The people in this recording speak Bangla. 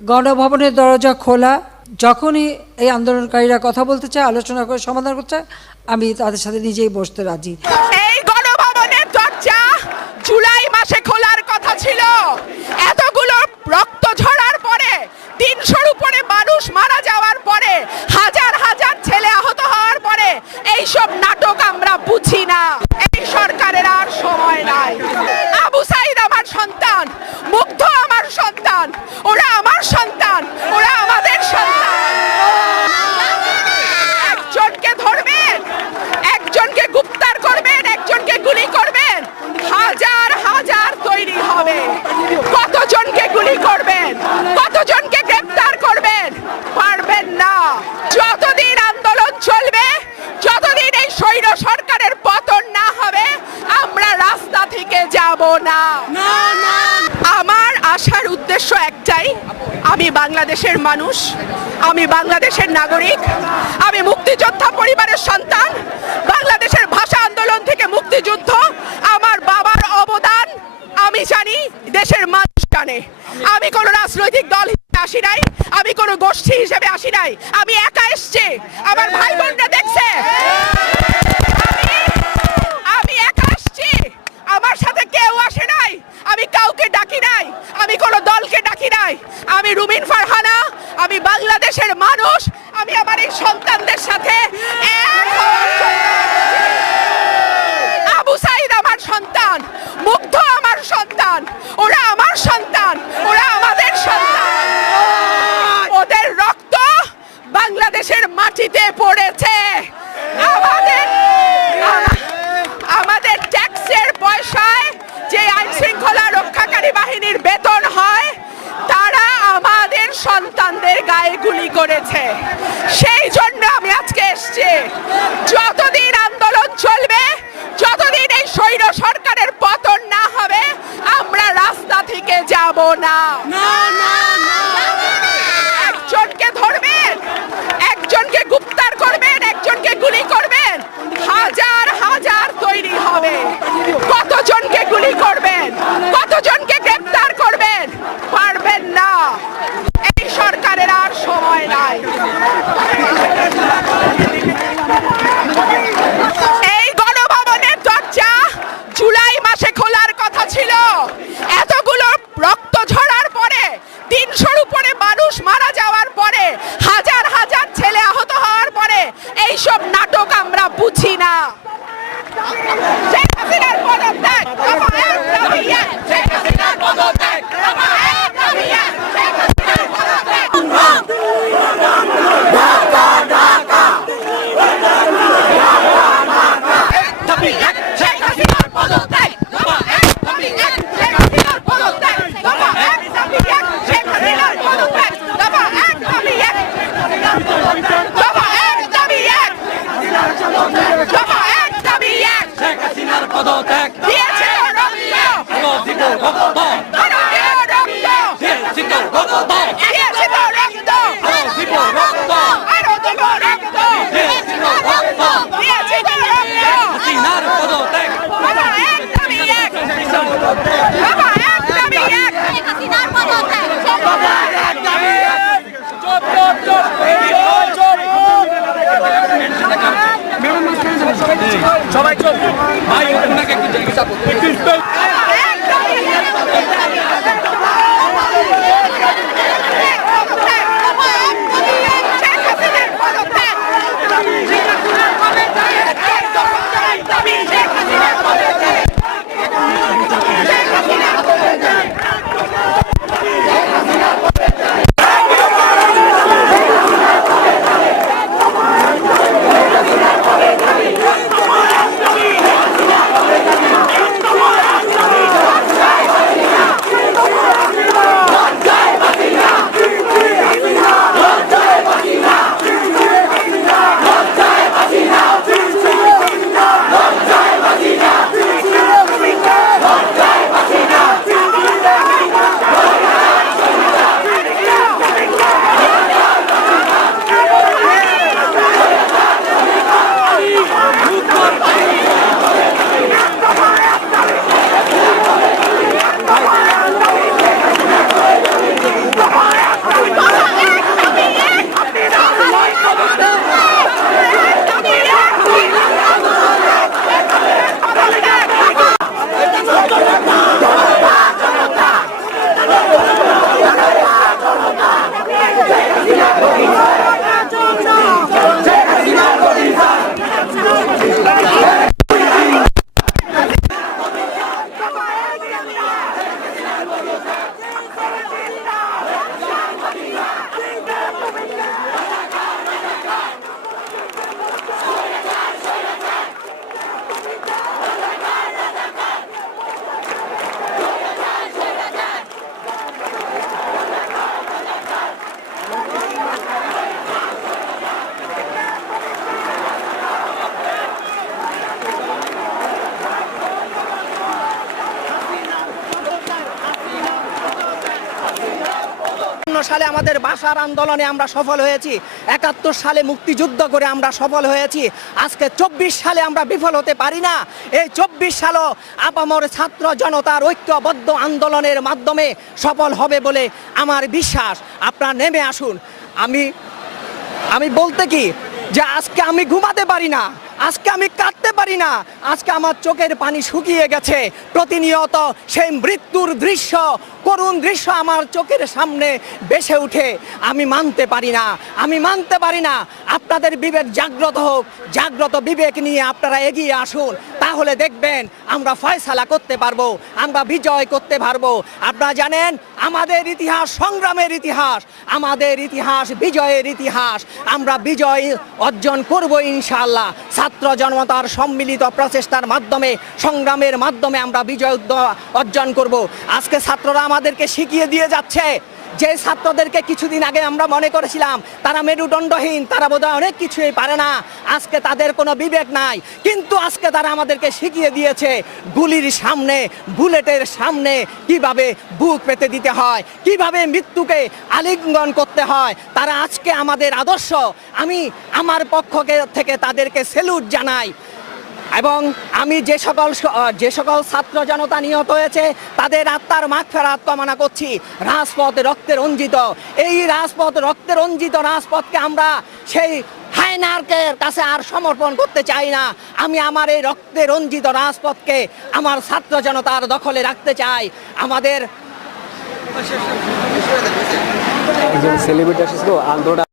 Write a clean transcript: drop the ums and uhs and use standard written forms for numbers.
গণভবনের দরজা খোলা। যখনই এই আন্দোলনকারীরা কথা বলতে চায়, আলোচনা করে সমাধান করতে চায়, আমি তাদের সাথে নিজেই বসতে রাজি। এই গণভবনের দরজা জুলাই মাসে খোলার কথা ছিল। এতগুলো রক্ত ঝরার পরে, ৩০০-র উপরে মানুষ মারা যাওয়ার পরে, হাজার হাজার ছেলে আহত হওয়ার পরে এইসব নাটক আমরা বুঝি না। এই সরকারের আর সময় নাই। আবু সাইদ আমার সন্তান, মুগ্ধ আমার সন্তান, ওরা আমার সন্তান, ওরা আমাদের সন্তান। একজনকে ধরবেন, একজনকে গ্রেফতার করবেন, একজনকে গুলি করবেন, হাজার হাজার তৈরি হবে। কতজনকে গুলি করবেন, কতজনকে গ্রেফতার করবেন? পারবেন না। যতদিন আন্দোলন চলবে, যতদিন এই স্বৈর সরকারের পতন না হবে, আমরা রাস্তা থেকে যাব না। আমার আসার উদ্দেশ্য একটাই, আমি বাংলাদেশের মানুষ, আমি বাংলাদেশের নাগরিক, আমি মুক্তিযোদ্ধা পরিবারের সন্তান। বাংলাদেশের ভাষা আন্দোলন থেকে মুক্তিযুদ্ধ, আমার বাবার অবদান আমি জানি, দেশের মানুষ জানে। আমি কোনো রাজনৈতিক দল হিসেবে আসি নাই, আমি কোনো গোষ্ঠী হিসেবে আসি নাই, আমি একা এসছি। আমার ভাই বোনরা দেখছে আমি একা আসছি, আমার সাথে কেউ আসে নাই, আমি কাউকে ডাকি নাই, আমি কোনো দলকে ডাকি নাই। আমি রুমিন ফারহানা, আমি বাংলাদেশের মানুষ, আমি আমার এই সন্তানদের সাথে এক হওয়ার জন্য। আবু সাইদ আমার সন্তান, মুগ্ধ আমার সন্তান, ওরা আমার সন্তান, ওরা আমাদের সন্তান। ওদের রক্ত বাংলাদেশের মাটিতে পড়েছে। আমাদের ট্যাক্সের পয়সায় যে আইন শৃঙ্খলা রক্ষাকারী বাহিনীর বেতন হয়, তারা আমাদের সন্তানদের গায়ে গুলি করেছে। সেই জন্য আমি আজকে এসেছি। যতদিন আন্দোলন চলবে, যতদিন এই স্বৈর সরকারের পতন না হবে, আমরা রাস্তা থেকে যাব না। একজনকে ধরবেন, একজনকে গ্রেফতার করবেন, একজনকে গুলি করবেন, হাজার হাজার তৈরি হবে। কতজনকে গুলি করবেন, কতজনকে গ্রেফতার করবেন? পারবেন না। এই সরকারের আর সময় নাই। এই গণভবনের দরজা জুলাই মাসে খোলার কথা ছিল। এতগুলো রক্ত ঝরার পরে, ৩০০-র উপরে মানুষ মারা যাওয়ার পরে, হাজার হাজার ছেলে আহত হওয়ার পরে এইসব নাটক আমরা বুঝি না। শেখ হাসিনার পদত্যাগ, দফা এক দাবি এক। শেখ হাসিনার পদত্যাগ, দফা এক দাবি এক। শেখ হাসিনার পদত্যাগ। ঢাকা ঢাকা দাবি এক। শেখ হাসিনার পদত্যাগ, দফা এক দাবি এক। শেখ হাসিনার পদত্যাগ, দফা এক দাবি এক। শেখ হাসিনার পদত্যাগ, দফা এক দাবি এক। দফা এক দাবি এক। দফা এক দাবি এক। শেখ হাসিনার পদত্যাগ দিয়েছে রক্ত, আরো দিব রক্ত, আরো দেও রক্ত, দিয়েছি তো রক্ত, দিয়েছে তো রক্ত, আরো দিব রক্ত, আরো দেব রক্ত, দিয়েছি তো রক্ত। দিয়েছে তো রক্ত। হাসিনার পদত্যাগ, বাবা এক দাবি এক। বাবা এক দাবি এক। হাসিনার পদত্যাগ। সবাই চল ভাই, ওনাকে একটু জায়গা এক দাবি এক। শেখ হাসিনার পদত্যাগ। এক দাবি শেখ হাসিনার পদত্যাগ। শেখ হাসিনার পদত্যাগ। সালে আমাদের ভাষার আন্দোলনে আমরা সফল হয়েছি, 71 সালে মুক্তিযুদ্ধ করে আমরা সফল হয়েছি, আজকে 24 সালে আমরা বিফল হতে পারি না? এই 24 সালও আপামর ছাত্র জনতার ঐক্যবদ্ধ আন্দোলনের মাধ্যমে সফল হবে বলে আমার বিশ্বাস। আপনারা নেমে আসুন। আমি বলতে কি যে আজকে আমি ঘুমাতে পারি না, আজকে আমি কাঁদতে পারি না, আজকে আমার চোখের পানি শুকিয়ে গেছে। প্রতিনিয়ত সেই মৃত্যুর দৃশ্য, করুণ দৃশ্য আমার চোখের সামনে ভেসে উঠে। আমি মানতে পারি না। আপনাদের বিবেক জাগ্রত হোক, জাগ্রত বিবেক নিয়ে আপনারা এগিয়ে আসুন, তাহলে দেখবেন আমরা ফয়সালা করতে পারবো, আমরা বিজয় করতে পারবো। আপনারা জানেন আমাদের ইতিহাস সংগ্রামের ইতিহাস, আমাদের ইতিহাস বিজয়ের ইতিহাস। আমরা বিজয় অর্জন করব ইনশাআল্লাহ। ছাত্র জনতার সম্মিলিত প্রচেষ্টার মাধ্যমে, সংগ্রামের মাধ্যমে আমরা বিজয় অর্জন করব। আজকে ছাত্ররা আমাদেরকে শিখিয়ে দিয়ে যাচ্ছে, যে ছাত্রদেরকে কিছুদিন আগে আমরা মনে করেছিলাম তারা মেরুদণ্ডহীন, তারা বোধহয় অনেক কিছুই পারে না, আজকে তাদের কোনো বিবেক নাই, কিন্তু আজকে তারা আমাদেরকে শিখিয়ে দিয়েছে গুলির সামনে, বুলেটের সামনে কিভাবে বুক পেতে দিতে হয়, কিভাবে মৃত্যুকে আলিঙ্গন করতে হয়। তারা আজকে আমাদের আদর্শ। আমি আমার পক্ষ থেকে তাদেরকে স্যালুট জানাই। এবং আমি যে সকল ছাত্র জনতা নিহত হয়েছে তাদের আত্মার মাগফিরাত কামনা করছি। রাজপথ রক্তে রঞ্জিত, এই রক্তে রঞ্জিত রাজপথকে আমরা সেই হায়নারকের কাছে আর সমর্পণ করতে চাই না। আমি আমার এই রক্তে রঞ্জিত রাজপথকে আমার ছাত্র জনতার দখলে রাখতে চাই। আমাদের সেলিব্রিটি আসিস আন্দোলন